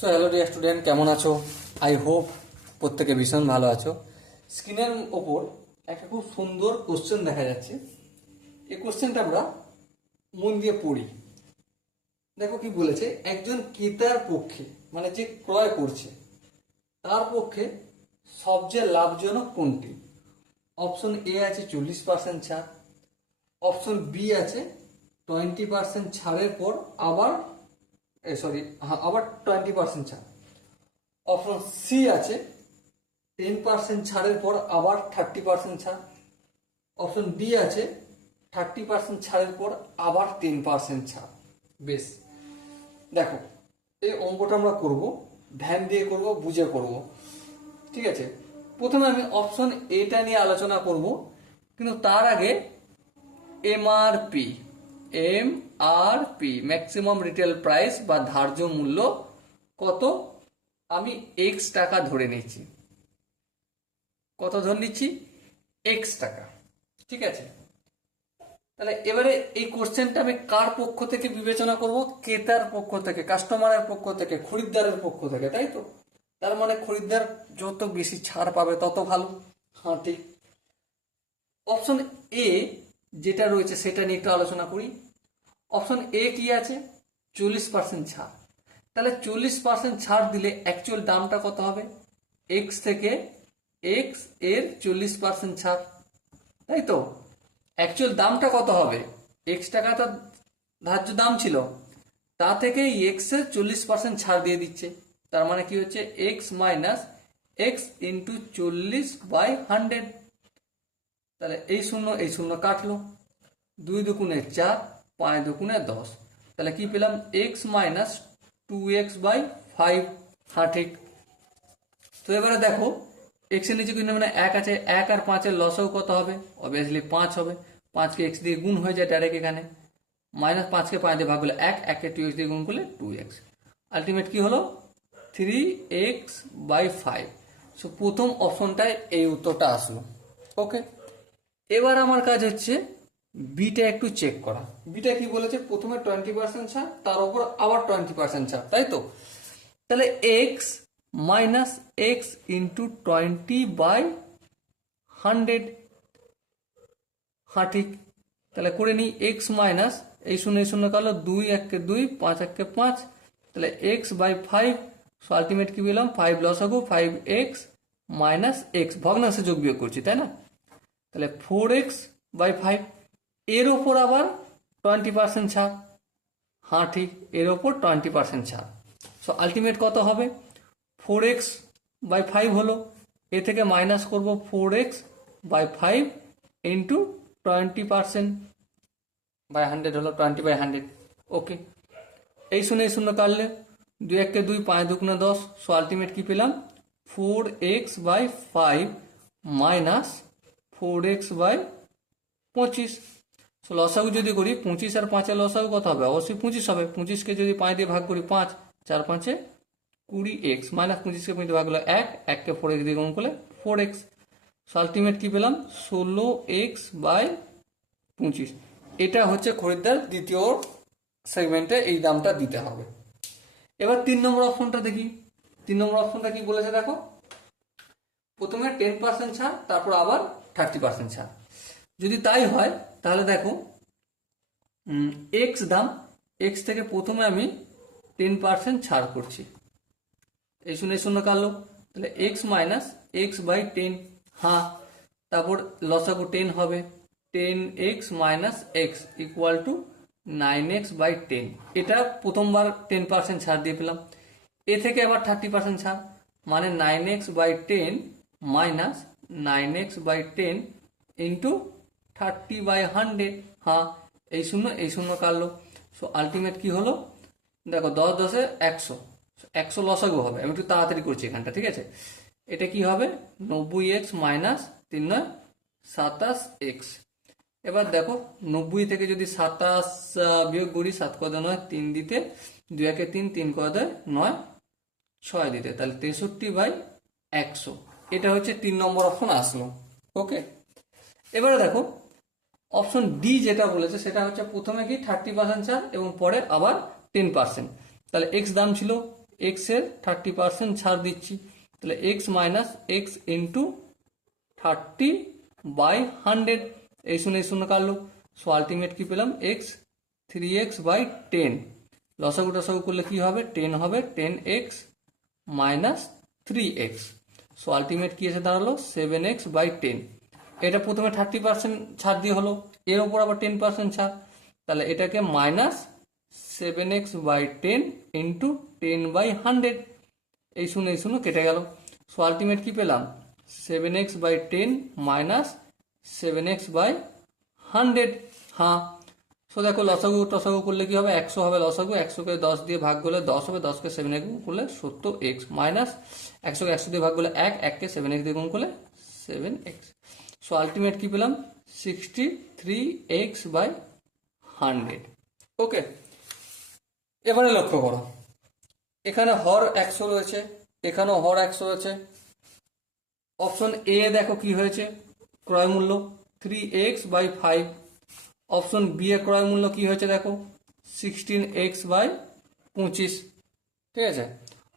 So hello dear student, কেমন আছো? I hope প্রত্যেকে ভীষণ ভালো আছো। স্ক্রিনের ওপর একটা খুব সুন্দর কোশ্চেন দেখা যাচ্ছে। এই কোশ্চেনটা আমরা মন দিয়ে পড়ি। দেখো কি বলেছে, একজন ক্রেতার পক্ষে মানে যে ক্রয় করছে তার পক্ষে সবচেয়ে লাভজনক কোনটি? অপশন এ আছে 40% ছাড়, অপশন বি আছে 20% ছাড়ের পর আবার আবার 20% ছাড়, অপশন সি আছে 10% ছাড়ের পর আবার 30% ছাড়, অপশন ডি আছে 30% ছাড়ের পর আবার 10% ছাড়। বেশ, দেখো এই অঙ্কটা আমরা করব, ধ্যান দিয়ে করব, বুঝে করব, ঠিক আছে? প্রথমে আমি অপশন এটা নিয়ে আলোচনা করব, কিন্তু তার আগে এমআরপি ম্যাক্সিমাম রিটেল প্রাইস বা ধার্য মূল্য কত, আমি এক্স টাকা ধরে নিচ্ছি। কত ধরে নিচ্ছি? এক্স টাকা, ঠিক আছে? তাহলে এবারে এই কোশ্চেনটা আমি কার পক্ষ থেকে বিবেচনা করব? ক্রেতার পক্ষ থেকে, কাস্টমারের পক্ষ থেকে, খরিদ্দারের পক্ষ থেকে, তাই তো? তার মানে খরিদ্দার যত বেশি ছাড় পাবে তত ভালো। হ্যাঁ, ঠিক। অপশন এ যেটা রয়েছে সেটা নিয়ে একটু আলোচনা করি। অপশন এ কি আছে? 40% ছাড়। তাহলে 40% ছাড় দিলে অ্যাকচুয়াল দামটা কত হবে? এক্স থেকে এক্স এর 40% ছাড়, তাই তো? অ্যাকচুয়াল দামটা কত হবে? এক্স টাকা তো ধার্য দাম ছিল, তা থেকে এক্স এর 40% ছাড় দিয়ে দিচ্ছে। তার মানে কি হচ্ছে? X minus x into 40/100। তাহলে এই শূন্য কাটলো, 2×4, 5×10। তাহলে কি পেলাম? X minus 2x/5। হ্যাঁ, ঠিক। তো এবারে দেখো, এক্স এর নিচে কিন্তু মানে 1 আছে, 1 আর 5 এর লসাগু কত হবে? অবভিয়াসলি 5 হবে। 5কে এক্স দিয়ে গুণ হয়ে যায় ডাইরেক্ট এখানে, মাইনাস 5কে 5 দিয়ে ভাগ করলে 1, 1কে 2x দিয়ে গুণ করলে 2x। আলটিমেট কি হলো? 3x/5। সো প্রথম অপশনটায় এই উত্তরটা আসলো। ওকে, এবার আমার কাজ হচ্ছে বিটা একটু চেক করা। বিটা কি বলেছে? প্রথমে 20% ছাড়, তার উপর আবার 20% ছাড়, তাই তো? তাহলে এক্স মাইনাস এক্স ইন্টু 20/100। হ্যাঁ, ঠিক। তাহলে করে নিই, এক্স মাইনাস এই শূন্য কাটলো, 2 1কে 2, 5 1কে 5। তাহলে x/5। সো আলটিমেট কি পেলাম? 5 লসাগু 5x মাইনাস এক্স, ভগ্নাংশে যোগ বিয়োগ করছি, তাই না? তাহলে 4x/5। এর ওপর আবার 20% ছাড়। হ্যাঁ, ঠিক, এর ওপর 20% ছাড়। সো আলটিমেট কত হবে? 4x/5 হলো। এ থেকে মাইনাস করব 4x/5 ইন্টু 20%/100 হলো 20/100। ওকে, এই শূন্য কাটলে 2 1কে 2, 5 2 10। সো আলটিমেট কি পেলাম? 4x/5 minus 4x/25। সো লসাগু যদি করি, 25 আর 5 এর লসাগু কত হবে? অবশ্যই 25 হবে। 25কে যদি 5 দিয়ে ভাগ করি, 5 4 5 20x, মাইনাস 25কে 5 দিয়ে ভাগ করলে 1, 1কে 4x দিয়ে গুণ করলে 4x। সো আলটিমেট কি পেলাম? 16x/25। এটা হচ্ছে খরিদ্দার দ্বিতীয় সেগমেন্টে এই দামটা দিতে হবে। এবার 3 নম্বর অপশনটা দেখি। 3 নম্বর অপশনটা কি বলেছে দেখো, প্রথমে 10% ছাড়, তারপর আবার 30% ছাড়। যদি তাই হয় তাহলে দেখো, এক্স দাম, এক্স থেকে প্রথমে আমি 10% ছাড় করছি। এই শূন্য কাটলো, তাহলে এক্স মাইনাস x/10। হ্যাঁ, তারপর লসাগু 10 হবে, 10x minus x equal to 9x/10। এটা প্রথমবার 10% ছাড় দিয়ে পেলাম। এ থেকে আবার 30% ছাড়, মানে 9x/10 মাইনাস 9x/10 ইন্টু 30/100। হ্যাঁ, এই শূন্য কাটলো। সো আলটিমেট কি হলো? দেখো, 10 10 100, 100 লসাগু হবে। আমি একটু তাড়াতাড়ি করছি এখানটা, ঠিক আছে? এটা কি হবে? 90x minus 3 9 27x। এবার দেখো, 90 থেকে যদি 27 বিয়োগ করি, 7 × 9 3 দিতে, 2 1 3, 3 × 9 6 দিতে, তাহলে 63/100। এটা হচ্ছে 3 নম্বর অপশন আসলো। ওকে, এবারে দেখো অপশন ডি যেটা বলেছে সেটা হচ্ছে প্রথমে কি 30% ছাড় এবং পরে আবার 10%। তাহলে এক্স দাম ছিল, এক্সের 30% ছাড় দিচ্ছি, তাহলে এক্স মাইনাস এক্স ইন্টু 30/100, এই শূন্য কাটলো। সো আলটিমেট কি পেলাম, এক্স 3x/10। লসাগু টসাগু করলে কি হবে, 10 হবে, 10x minus 3x। So ultimate কি এসে দাঁড়ালো 7x/10। এটা প্রথমে 30% ছাড় দিয়ে হলো, এর ওপর আবার 10% ছাড়, তাহলে এটাকে মাইনাস 7x/10 ইন্টু 10/100, এই শূন্য কেটে গেল। সো আলটিমেট কি পেলাম, 7x/10 মাইনাস 7x/100। হ্যাঁ, সো দেখো লসাগু টসাগু করলে কি হবে, 100 হবে লসাগু, 100কে 10 দিয়ে ভাগ করলে 10 হবে, 10কে 7 গুণ করলে 70x, মাইনাস 100কে 100 দিয়ে ভাগ করলে 1, 1কে 7x দিয়ে গুণ করলে 7x। সো আলটিমেট কি পেলাম, 63x/100। ওকে, এবারে লক্ষ্য করো, এখানে হর 100 রয়েছে, এখানেও হর 100 রয়েছে। অপশন এ দেখো কি হয়েছে, ক্রয় মূল্য 3x/5। অপশন বি এর ক্রয় মূল্য কি হয়েছে দেখো, 16x/25। ঠিক আছে,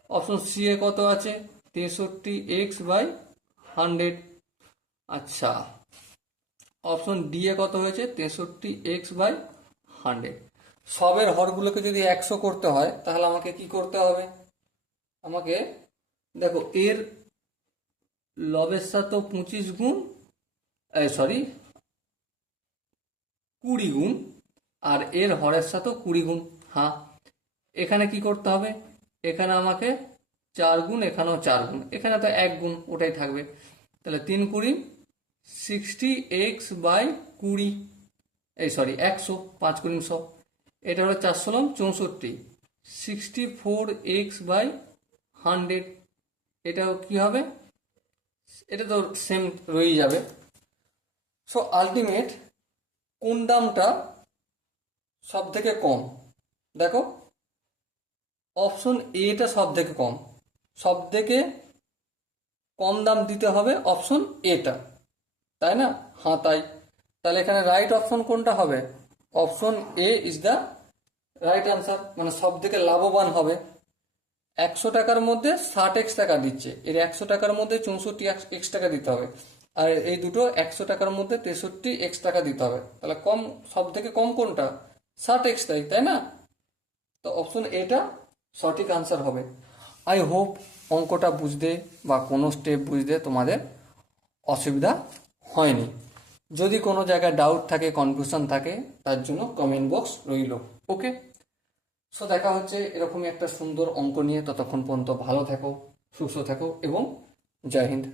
অপশন সি এ কত আছে, 63x/100। আচ্ছা, অপশন ডি এ কত হয়েছে, 63x/100। সবের হরগুলোকে যদি 100 করতে হয় তাহলে আমাকে কি করতে হবে, আমাকে দেখো এর লবের সাথে 25 গুণ, 20 গুণ, আর এর হরের সাথে 20 গুণ। হ্যাঁ, এখানে কি করতে হবে, এখানে আমাকে 4 গুণ, এখানেও 4 গুণ, এখানে তো 1 গুণ, ওটাই থাকবে। তাহলে 3 কুড়ি 60x/20, 100, 5 গুণ 100, এটা হলো 4 64, 64x/100। এটাও কি হবে, এটা তো সেম রয়ে যাবে। সো আলটিমেট কোন দামটা সব থেকে কম, দেখো অপশন এটা সব থেকে কম, সব থেকে কম দাম দিতে হবে অপশন এটা, তাই না? হ্যাঁ তাই, তাহলে এখানে রাইট অপশন কোনটা হবে, option A is the right answer, মানে সব থেকে লাভবান হবে। 100 টাকার মধ্যে 60x টাকা দিচ্ছে, এর 100 টাকার মধ্যে 64x টাকা দিতে হবে, আর এই দুটো 100 টাকার মধ্যে 63x টাকা দিতে হবে, তাহলে কম, সব থেকে কম কোনটা, 60x, তাই না? তো অপশন এটা সঠিক আনসার হবে। আই হোপ অঙ্কটা বুঝতে বা কোনো স্টেপ বুঝতে তোমাদের অসুবিধা হয়নি। যদি কোনো জায়গায় ডাউট থাকে, কনফিউশন থাকে, তার জন্য কমেন্ট বক্স রইল। ওকে, সো দেখা হচ্ছে এরকমই একটা সুন্দর অঙ্ক নিয়ে। ততক্ষণ পর্যন্ত ভালো থাকো, সুস্থ থাকো এবং জয় হিন্দ।